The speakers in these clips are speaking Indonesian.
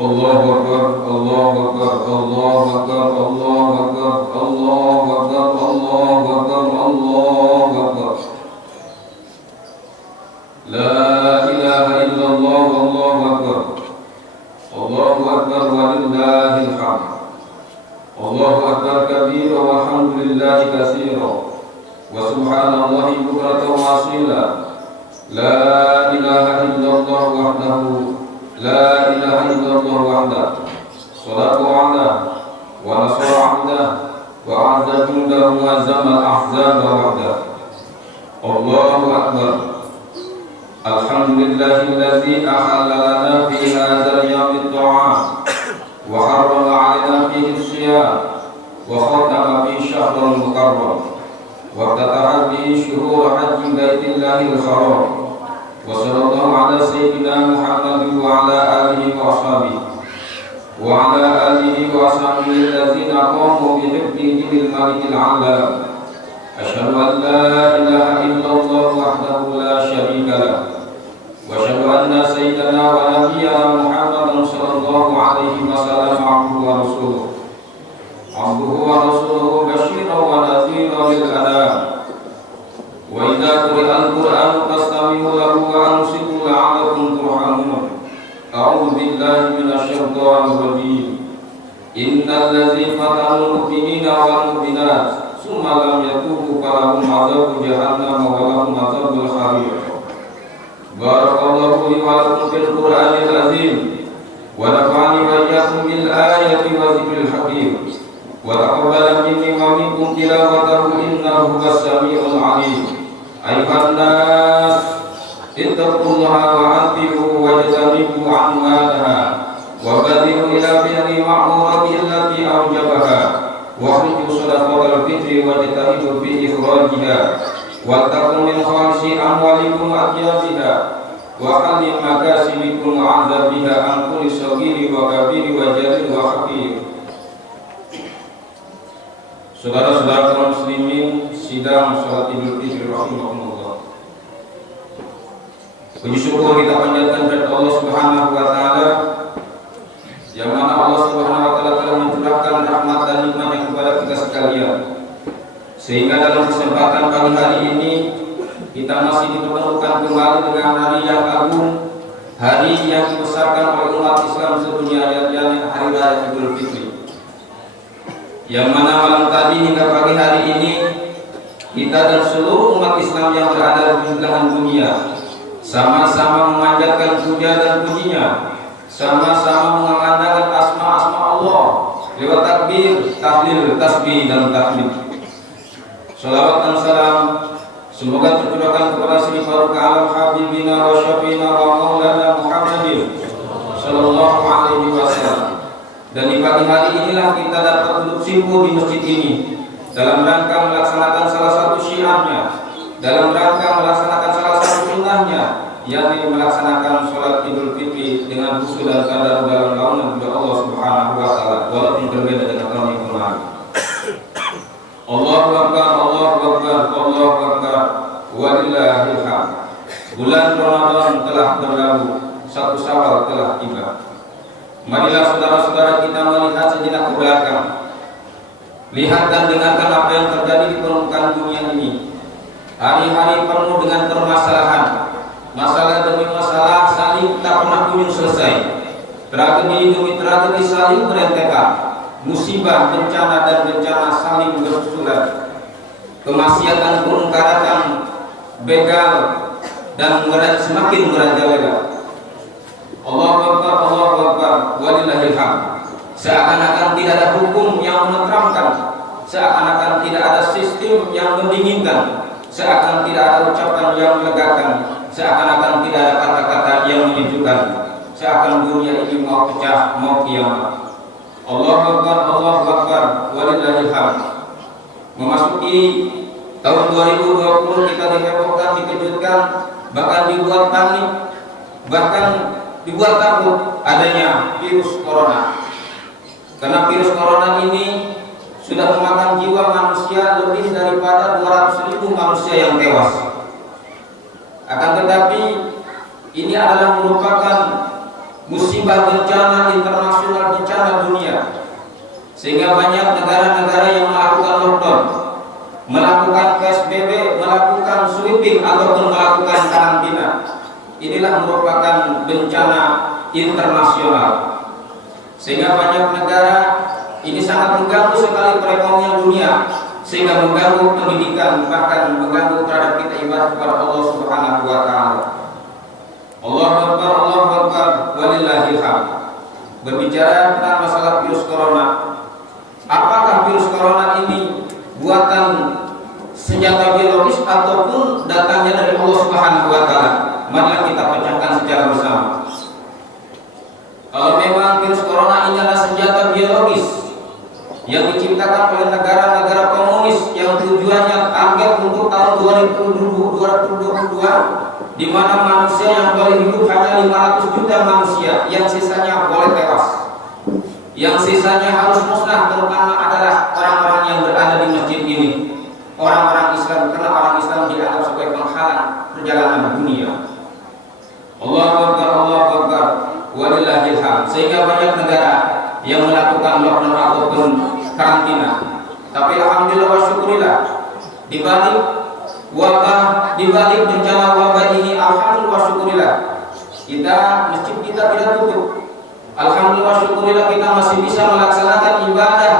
Allahu Akbar, Allahu Akbar, Allahu Akbar, Allahu Akbar, Allahu Akbar, Allahu Akbar, Allahu Akbar. La ilaha illallah, Allahu Akbar. Allahu Akbar walillahil hamd. Allahu Akbar kabira walhamdulillahi katsira. Wa subhanallahi bukratan wa asila. La ilaha illallah wahdahu la ilaha illallah wahdahu. Salatu ala wa nasra abda wa azza jundahu wa zamal ahzaba wahda. Allahu Akbar. Alhamdulillahilladzi ahalla lana fi hadzal yawmi at-ta'am wa harrama 'alaina fihi as-siyam wa khatama fi syahril mukarram wa ftataha bihi syuhur haji baitillahil haram. Wa sallallahu ala sayyidina Muhammadin wa ala alihi wa ashabihi wa ala alihi wa ashabihi allazina qamu bi hifdhi bil malikil alam. Asyhadu an la ilaha illallah wahdahu la syarika lah. Wa asyhadu anna sayyidana wa nabiyyana Muhammadan sallallahu alaihi wasallam abduhu wa rasuluh. Abduhu wa rasuluhu basyiran wa nadhiran lil anam. Wa idza quri'al Qur'anu fastami'u lahu wa ansitu la'allakum turhamun. A'udzu billahi minasy syaithanir rajim. Innal ladzina fatanul mu'minina wal mu'minat tsumma lam yatubu falahum 'adzabu jahannam wa lahum 'adzabul hariq. Barakallahu li wa lakum fil Qur'anil azim wa nafa'ani wa iyyakum bil ayati wa dzikril hakim. Wa taqabbal minni wa minkum tilawatahu innahu was-sami'ul 'alim. Ayuhan nas ittaqullaha wa ati'u wa jtanibu 'anwanaha wa badiru ila fi'li ma'murati allati awjabaha wa khudhu sadaqatal fitri wa jtahidu fi ikhrajiha wa taqum min khalsi amwalikum atyabiha wa qalli makasibikum 'adzabiha an kulli saghiri wa kabiri wa jalil wa haqir. Saudara-saudara kaum muslimin, sidang salat Idul Fitri rahimahumullah. Puji syukur kita panjatkan kepada Allah Subhanahu wa taala yang mana Allah Subhanahu wa taala telah mencurahkan rahmat dan nikmat-Nya kepada kita sekalian. Sehingga dalam kesempatan pagi hari ini kita masih dipertemukan kembali dengan hari yang agung, hari yang dibesarkan oleh umat Islam sedunia, yakni hari raya Idul Fitri. Yang mana malam tadi hingga pagi hari ini kita dan seluruh umat Islam yang berada di belahan dunia sama-sama memanjatkan puja dan pujinya, sama-sama mengandalkan asma-asma Allah lewat takbir, tahlil, tasbih dan tahmid. Salawat dan salam semoga tercurahkan kepada Sri Faruq Alam Habibina wa Syafiina wa Maulana Muhammadin sallallahu alaihi wasallam. Dan di pagi hari inilah kita dapat duduk simpul di masjid ini dalam rangka melaksanakan salah satu syiarnya, dalam rangka melaksanakan salah satu sunnahnya, yakni melaksanakan sholat Idul Fitri dengan khusyuk dan qadar dalam naungan kepada Allah Subhanahu wa taala, walaupun berbeda dengan tahun yang kemarin. Allahu Akbar, Allahu Akbar, Allahu Akbar, walillahil hamd. Bulan Ramadan telah berlalu, satu Syawal telah tiba. Marilah saudara-saudara kita melihat sejenak ke belakang. Lihat dan dengarkan apa yang terjadi di permukaan dunia ini. Hari-hari penuh dengan permasalahan. Masalah demi masalah saling tak pernah kunjung selesai. Tragedi demi tragedi saling berentetan. Musibah, bencana dan bencana saling bersusulan. Kemaksiatan, kemungkaratan, begal dan semakin merajalela. Allahu Akbar, Allahu Akbar, walillahil hamd. Seakan-akan tidak ada hukum yang menenteramkan, seakan-akan tidak ada sistem yang mendinginkan, seakan tidak ada ucapan yang melegakan, seakan-akan tidak ada kata-kata yang menyejukkan, seakan dunia ini mau pecah, mau kiamat. Allahu Akbar, Allahu Akbar, walillahil hamd. Memasuki tahun 2020 kita dihebohkan, dikejutkan, bahkan dibuat panik, bahkan dibuat takut adanya virus corona. Karena virus corona ini sudah memakan jiwa manusia lebih daripada 200.000 manusia yang tewas. Akan tetapi ini adalah merupakan musibah bencana internasional, bencana dunia, sehingga banyak negara-negara yang melakukan lockdown, melakukan PSBB, melakukan sweeping ataupun melakukan karantina. Inilah merupakan bencana internasional, sehingga banyak negara ini sangat mengganggu sekali perekonomian dunia, sehingga mengganggu pendidikan, bahkan mengganggu terhadap kita ibadah kepada Allah Subhanahu wa taala. Allahu Akbar, walillahil hamd. Berbicara tentang masalah virus corona, apakah virus corona ini buatan senjata biologis ataupun datangnya dari Allah Subhanahu wa taala? Marilah kita pecahkan secara bersama. Kalau memang virus corona ini adalah senjata biologis yang diciptakan oleh negara-negara komunis yang tujuannya target untuk tahun 2022, di mana manusia yang boleh hidup hanya 500 juta manusia, yang sisanya boleh tewas, yang sisanya harus musnah, terutama adalah orang-orang yang berada di masjid ini, orang-orang Islam, karena orang Islam dianggap sebagai penghalang perjalanan dunia. Allahu Akbar, walillahil hamd. Sehingga banyak negara yang melakukan lockdown ataupun karantina. Tapi alhamdulillah wa syukurillah, di balik wabah, di balik bencana wabah ini, alhamdulillah wa syukurillah, kita, masjid kita tidak tutup. Alhamdulillah wa syukurillah, kita masih bisa melaksanakan ibadah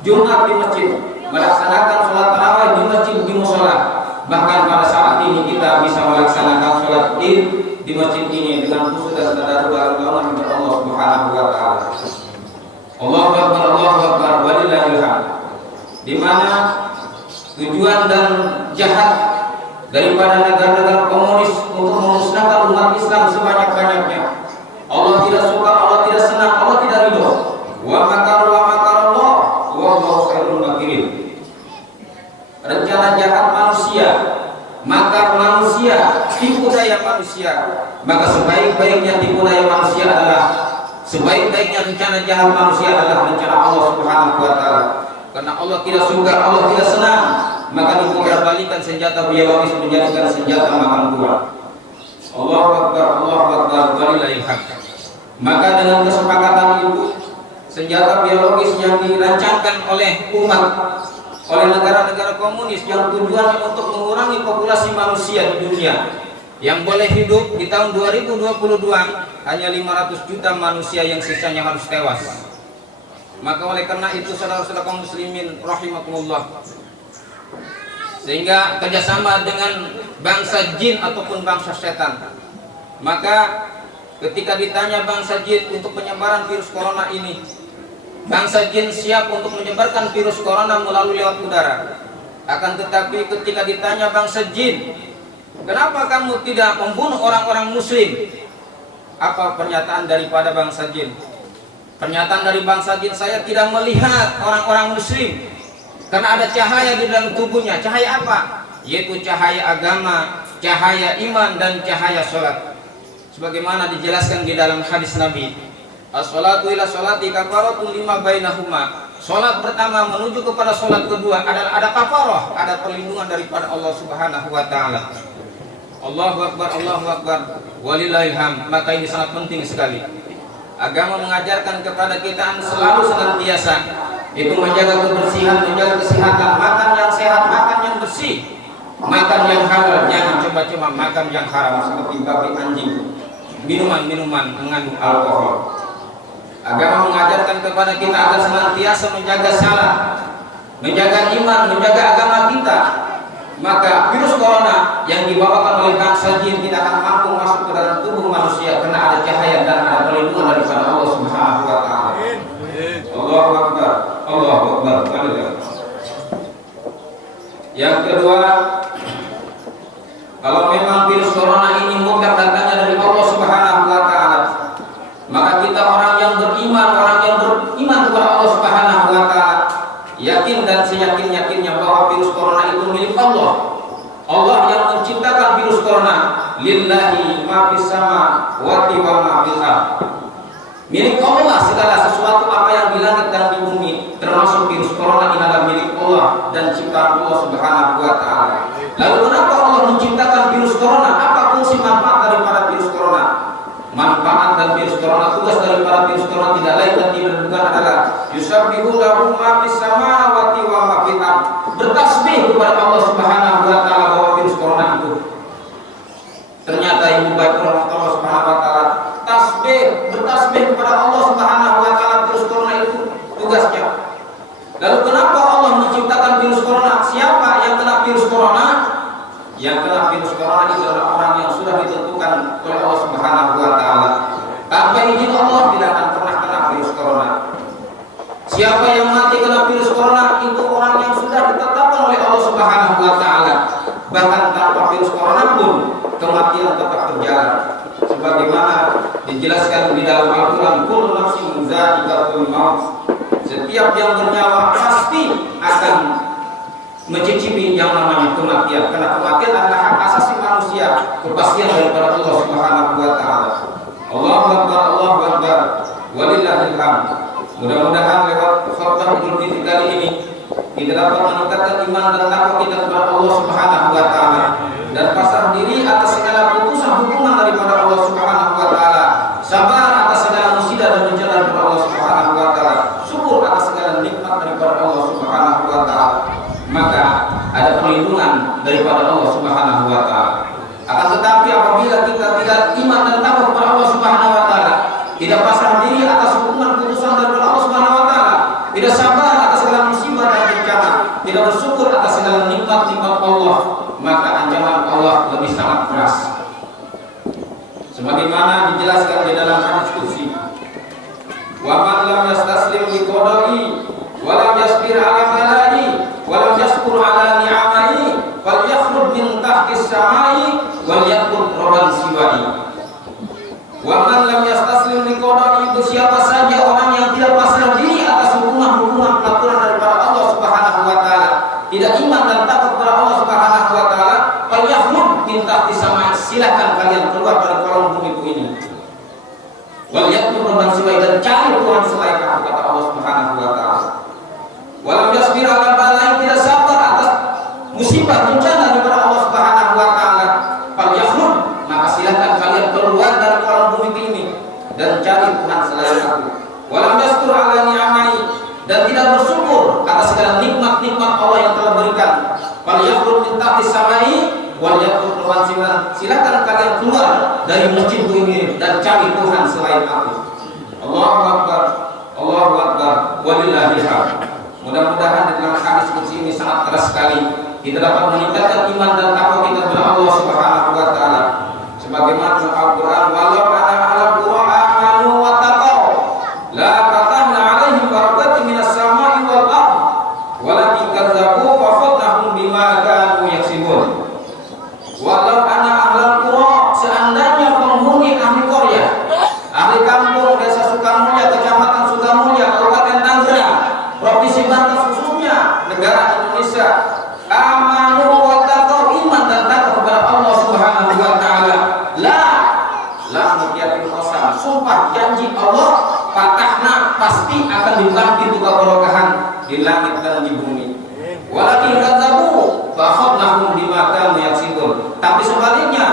Jumat di masjid, melaksanakan sholat tarawih di masjid, di musola. Bahkan pada saat ini kita bisa melaksanakan sholat Id di masjid ini dengan khusyuk dan tadarus bareng-bareng kepada Allah Subhanahu wa taala. Allahu Akbar, walillahil hamd. Di mana tujuan dan jahat daripada negara-negara komunis untuk memusnahkan umat Islam sebanyak-banyaknya. Allah tidak suka, Allah tidak senang, Allah tidak ridho. Wa makarallah, wallahu khairul makirin. Rencana jahat manusia, makar manusia, tipu daya manusia, maka sebaik-baiknya tipu daya manusia adalah, sebaik-baiknya rencana jahat manusia adalah rencana Allah Subhanahu wa taala. Karena Allah tidak suka, Allah tidak senang, maka diputar-balikan senjata biologis menjadikan senjata makan tuan. Allahu Akbar, walillahil hamd. Maka dengan kesepakatan itu, senjata biologis yang dirancangkan oleh umat, oleh negara-negara komunis yang tujuannya untuk mengurangi populasi manusia di dunia, yang boleh hidup di tahun 2022 hanya 500 juta manusia, yang sisanya harus tewas. Maka oleh karena itu, saudara-saudara kaum muslimin rahimakumullah, sehingga kerjasama dengan bangsa jin ataupun bangsa setan, maka ketika ditanya bangsa jin untuk penyebaran virus corona ini, bangsa jin siap untuk menyebarkan virus corona melalui lewat udara. Akan tetapi ketika ditanya bangsa jin, kenapa kamu tidak membunuh orang-orang muslim? Apa pernyataan daripada bangsa jin? Pernyataan dari bangsa jin, saya tidak melihat orang-orang muslim karena ada cahaya di dalam tubuhnya. Cahaya apa? Yaitu cahaya agama, cahaya iman, dan cahaya sholat. Sebagaimana dijelaskan di dalam hadis Nabi, as-sholatu ila sholati kafaratun lima bainahuma. Sholat pertama menuju kepada sholat kedua adalah ada kafarah, ada perlindungan daripada Allah Subhanahu wa taala. Allahu Akbar, walillahil hamd. Maka ini sangat penting sekali. Agama mengajarkan kepada kita selalu senantiasa itu menjaga kebersihan, menjaga kesehatan, makan yang sehat, makan yang bersih, makan yang halal, jangan coba-coba makan yang haram seperti babi anjing, minuman-minuman mengandung alkohol. Agama mengajarkan kepada kita agar senantiasa menjaga salat, menjaga iman, menjaga agama kita. Maka virus corona yang dibawakan oleh bangsa jin tidak akan mampu masuk ke dalam tubuh manusia karena ada cahaya dan ada perlindungan daripada Allah Subhanahu wa taala. Allahu Akbar. Yang kedua, kalau memang virus corona ini mutlak datangnya dari Allah Subhanahu wa taala, maka kita orang yang beriman kepada Allah Subhanahu wa taala, yakin dan seyakin-yakinnya bahwa virus corona itu milik Allah. Allah yang menciptakan virus corona. Lillahi ma fis samawati wa ma fil ardh. Milik Allah segala sesuatu apa yang di langit dan di bumi, termasuk virus corona ini adalah milik Allah dan ciptaan Allah Subhanahu wa taala. Lalu kenapa Allah menciptakan virus corona? Apa fungsi manfaat daripada virus corona? Manfaat dan virus corona tidak lain dan tidak bukan adalah yusabbihu lahu ma fis samawati wa ma fil ard. Bertasbih kepada Allah Subhanahu wa taala bahwa virus corona itu ternyata ibu baik Allah Subhanahu wa taala. Bertasbih kepada Allah Subhanahu wa taala, virus corona itu tugasnya. Lalu kenapa Allah menciptakan virus corona? Siapa yang kena virus corona? Yang kena virus corona itu adalah orang yang sudah ditentukan oleh Allah Subhanahu wa taala. Tanpa izin Allah tidak akan pernah kena virus corona. Siapa yang mati kena virus corona itu orang yang sudah ditetapkan oleh Allah Subhanahu wa taala. Bahkan tanpa virus corona pun kematian tetap berjalan. Sebagaimana dijelaskan di dalam Al-Qur'an, kullu nafsin dha'iqatul maut. Setiap yang bernyawa pasti akan mencicipi yang namanya kematian. Karena kematian adalah hak asasi manusia, kepastian daripada Allah Subhanahu wa taala. Allahu akbar, Allahu akbar, walillahil hamd. Mudah-mudahan lewat khutbah Idul Fitri kali ini kita dapat meningkatkan iman dan takwa kita kepada Allah Subhanahu wa taala dan pasrah diri atas segala putusan hukuman daripada Allah Subhanahu wa taala, sabar atas segala musibah dan bencana daripada Allah Subhanahu wa taala, syukur atas segala nikmat daripada Allah Subhanahu wa taala. Maka ada perlindungan daripada Allah Subhanahu wa taala. Akan tetapi apabila kita tidak iman dan takwa kepada Allah Subhanahu wa taala, tidak pasrah diri atas hukuman putusan daripada Allah Subhanahu wa taala, tidak sabar atas segala musibah dan bencana, tidak bersyukur atas segala nikmat-nikmat Allah, maka ancaman Allah lebih sangat keras. Sebagaimana dijelaskan di dalam hadis qudsi, wa man lam yastaslim li qada'i wa lam yasbir 'ala bala'i wa lam yashkur 'ala ni'amai falyakhruj min tahtis samai wal yaqul rabban siwai. Wa man lam yastaslim li qada'i, itu siapa saja orang yang tidak pasrah diri atas hukuman-hukuman peraturan daripada Allah Subhanahu wa taala, tidak iman dan takut kepada Allah Subhanahu wa taala, falyakhruj min tahtis samai, silakan kalian keluar dari kolong bumi ini. Wal yaqul rabban siwai, dan cari Tuhan selain aku, kata Allah Subhanahu wa taala. Walam yasbir 'ala bala'i, tidak sabar atas musibah bencana daripada Allah Subhanahu wa taala, falyakhruj, maka silakan kalian keluar dari kolong bumi ini dan cari Tuhan selain aku. Walam yaskur 'ala ni'amai, dan tidak bersyukur atas segala nikmat-nikmat Allah yang telah berikan, falyakhruj min tahtis samai wal yaqul rabban siwai, silakan kalian keluar dari masjid ini dan cari Tuhan selain aku. Allahu akbar, Allahu akbar, walillahil hamd. Mudah-mudahan di dalam hadis qudsi ini sangat keras sekali kita dapat meningkatkan iman dan takwa kita kepada Allah Subhanahu wa taala. Sebagaimana Al-Qur'an, walau ana ahlul qura amanu wa taqaw la fatahna 'alaihim barakatin minas sama'i wal ard walakin kadzabu fa akhadnahum bima kanu yaksibun. Walau ana ahlul qura, seandainya penghuni ahli qaryah, ahli kampung desa Sukamulya, kecamatan Sukamulya, Kabupaten Tangerang, Provinsi Banten, khususnya negara Indonesia, amanu wa taqaw, iman dan takwa kepada Allah Subhanahu wa taala, la mutiatul qasam, sumpah janji Allah, fatahna, pasti akan dibuka pintu keberkahan di langit dan di bumi. Walakin kadzabu fa akhadnahum bima kanu yaksibun. Tapi sebaliknya,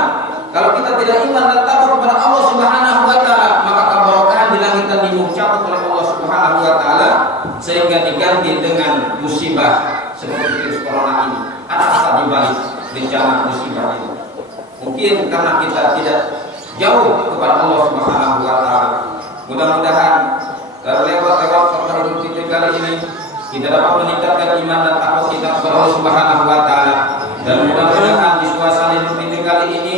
kalau kita tidak iman dan takwa kepada Allah Subhanahu wa taala, maka keberkahan di langit dan di bumi cabut oleh Allah Subhanahu wa taala, sehingga diganti dengan musibah seperti virus corona ini. Ada apa di balik bencana musibah ini? Mungkin karena kita tidak jauh kepada Allah Subhanahu wa taala. Mudah-mudahan lewat khutbah Idul Fitri kali ini kita dapat meningkatkan iman dan takwa kita kepada Allah Subhanahu wa taala, dan mudah-mudahan di suasana Idul Fitri kali ini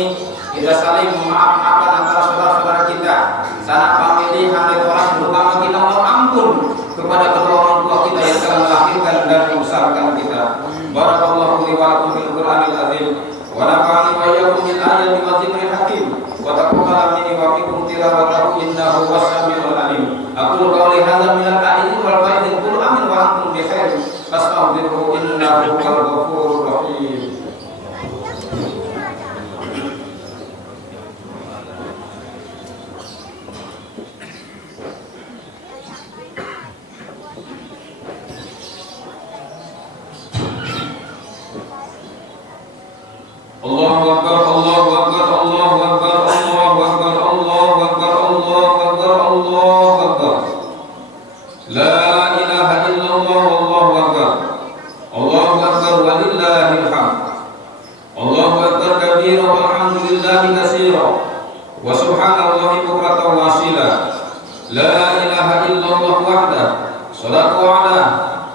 kita saling memaafkan antara saudara-saudara kita, sanak famili, hamil orang, terutama kita mohon ampun kepada kedua orang tua kita yang telah melahirkan dan membesarkan kita. Barakallahu li wa lakum bil Qur'anil azim wa nafa'ani wa iyyakum bil ayati wa dzikril hakim wa taqabbal minni wa minkum tilawatahu innahu was-sami'ul alim. Aqulu qawli hadza minal qa'idin wal qa'idin qul amin wa antum bi khair astaghfiruhu innahu huwal ghafurur rahim. Allahu akbar, Allahu akbar, Allahu akbar, Allahu akbar, Allahu akbar, Allahu akbar, Allahu akbar. wa subhanallahi bukratan wa asila. La ilaha illallah wahdah salatu wa'ala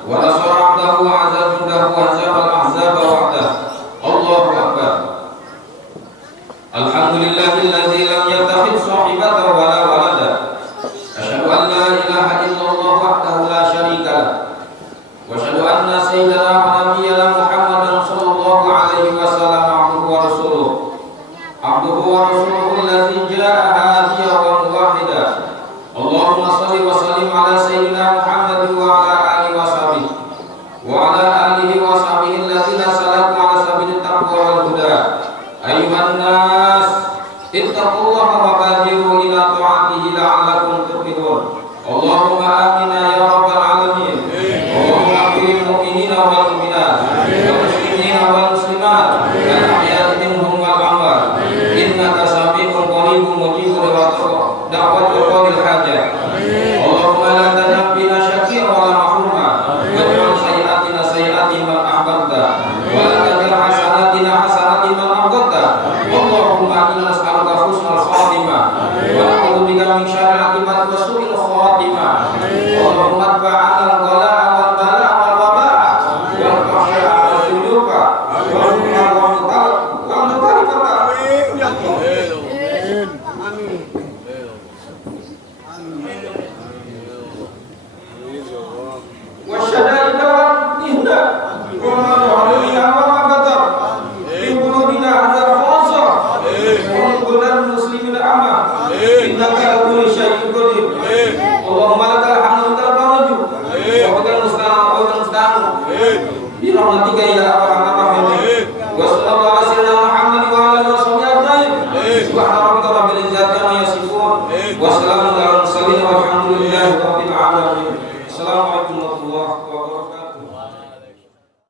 wa nasara 'abdahu wa 'azza jundahu wa hazama al-ahzaba wahdah. Allahu akbar. Alhamdulillahilladzi lam yattakhidh sahibatan wa la walada. Asyhadu an la ilaha illallah wahdahu la syarika lah. Wa asyhadu anna sayyidana wa nabiyyana Muhammadan sallallahu alaihi wasallam abduhu wa rasuluh. Abduhu wa rasuluhu alladzi jaa'a hadiyan wa muwahhida. Allahumma shalli wa sallim ala sayyidina Muhammadin wa ala alihi wa sahbihi wa ala alihi wa sahbihi alladzina salaku ala sabilit taqwa wal huda. Ayuhan nas ittaqullaha wa badiru ila ta'atihi la'allakum tuflihun. Allahumma amina ya rabbal alamin. Allahumma qil mu'minina wal mu'minat wal muslimina wal muslimat al ahya'i minhum wal amwat innaka sami'un qaribun mujibur da'watul qawil hajat. Allahumma la tadabbina syakira wa la mahruma wa sayyi'atina sayyi'ati man ahbabta wa la tajal hasanatina hasanatin man ahbabta. Allahumma inna nas'aluka husnal khatimah wa na'udzu bika min syarril aqibati wa su'il khatimah. Allahumma adfa'na al-ghala'a wal bala'a wal waba'a wal fahsya'a wal sujuka wal munkar wal munkar wal munkar. Wa syadaida wal nihda wa ma dhahara wa ma batar fi qulubina hadza khassa wa qulul muslimin amma innaka ala kulli syai'in qadir. Allahumma lakal hamdu kal faraju wa bakal musta'an bi rahmatika ya arhamar rahimin. Wa sallallahu ala sayyidina Muhammad wa ala alihi wa sahbihi ajma'in. Subhana rabbika rabbil izzati amma yasifun wa salamun ala al mursalin walhamdulillahi rabbil alamin.